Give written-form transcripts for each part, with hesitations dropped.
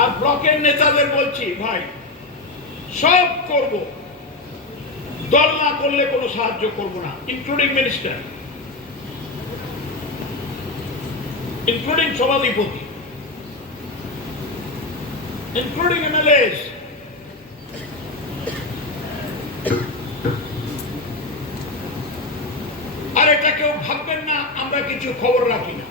আর ব্লকের নেতাদের বলছি, ভাই সব করব, দল না করলে কোনো সাহায্য করব না, ইনক্লুডিং মিনিস্টার, ইনক্লুডিং সভাধিপতি, ইনক্লুডিং এমএলএস। আর এটা কেউ ভাববেন না আমরা কিছু খবর রাখি না।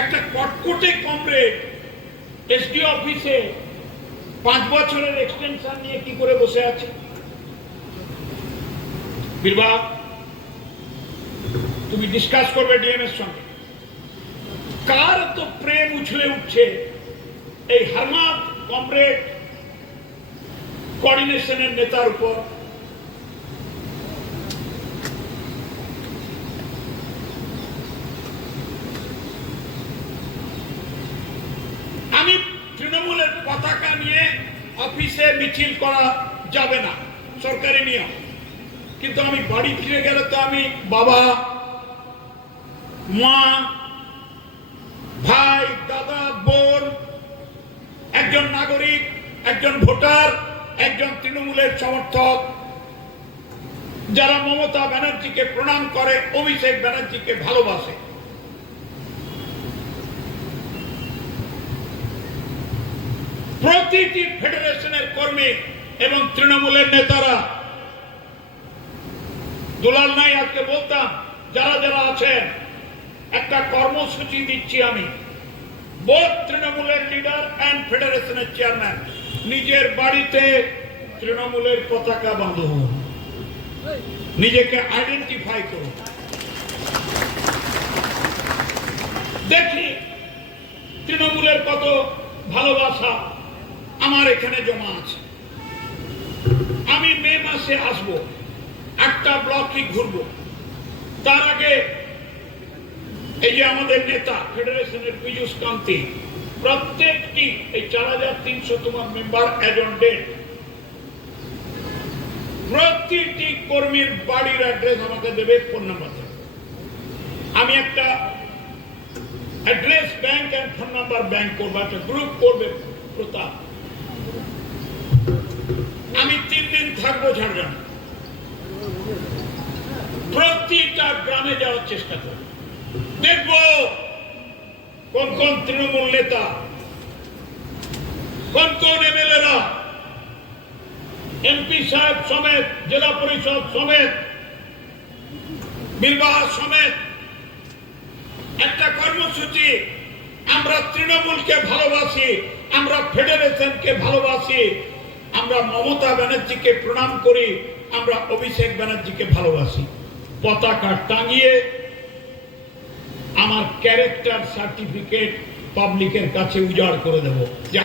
একটা কটকটে কমরেড এসডি অফিসে 5 বছরের এক্সটেনশন নিয়ে কি করে বসে আছে? বিলবাগ, তুমি ডিসকাস করবে ডিএম এর সঙ্গে। কার তো প্রেম উছলে উঠছে এই হারমাত কমরেড কোঅর্ডিনেশনের নেতার উপর। আমি তৃণমূলের পতাকা নিয়ে অফিসে মিছিল করা যাবে না, সরকারি নিয়ম, কিন্তু আমি বাড়ি ফিরে গেলে তো আমি বাবা, মা, ভাই, দাদা, বোন, একজন নাগরিক, একজন ভোটার, একজন তৃণমূলের সমর্থক, যারা মমতা ব্যানার্জিকে প্রণাম করে, অভিষেক ব্যানার্জিকে ভালোবাসে, প্রতিটি ফেডারেশনের কর্মী এবং তৃণমূলের নেতারা, দুলাল নাই আজকে বলতাম, যারা যারা আছেন একটা কর্মসূচি দিচ্ছি আমি, বোথ তৃণমূলের লিডার এন্ড ফেডারেশনের চেয়ারম্যান, নিজের বাড়িতে তৃণমূলের পতাকা বাঁধুন, নিজেকে আইডেন্টিফাই করুন। দেখি তৃণমূলের কত ভালোবাসা আমার এখানে জমা আছে। আমি মে মাসে আসব, 8টা ব্লকই ঘুরবো। তার আগে এই যে আমাদের নেতা ফেডারেশনের পীযূষ কান্তি, প্রত্যেকটি এই 4300 মেম্বার অ্যাজ অন ডেট, প্রতিটি কর্মীর বাড়ির অ্যাড্রেস আমাকে দেবে, ফোন নাম্বার দেবে। আমি একটা address bank and phone number bank করবো, একটা গ্রুপ করবে প্রতাপ। আমি 3 দিন থাকবো ঝাড়গ্রাম, প্রতিটা গ্রামে যাওয়ার চেষ্টা করব, দেখব কোন কোন তৃণমূল নেতা, কোন কোন এমএলএরা, এমপি সাহেব সমেত, জেলা পরিষদ সমেত, বিলবাহ সমেত একটা কর্মসূচি। আমরা তৃণমূলকে ভালোবাসি, আমরা ফেডারেশনকে ভালোবাসি, আমরা মমতা ব্যানার্জিকে প্রণাম করি, আমরা অভিষেক ব্যানার্জিকে ভালোবাসি। পতাকা টাঙিয়ে আমার ক্যারেক্টার সার্টিফিকেট পাবলিকের কাছে উজাড় করে দেব।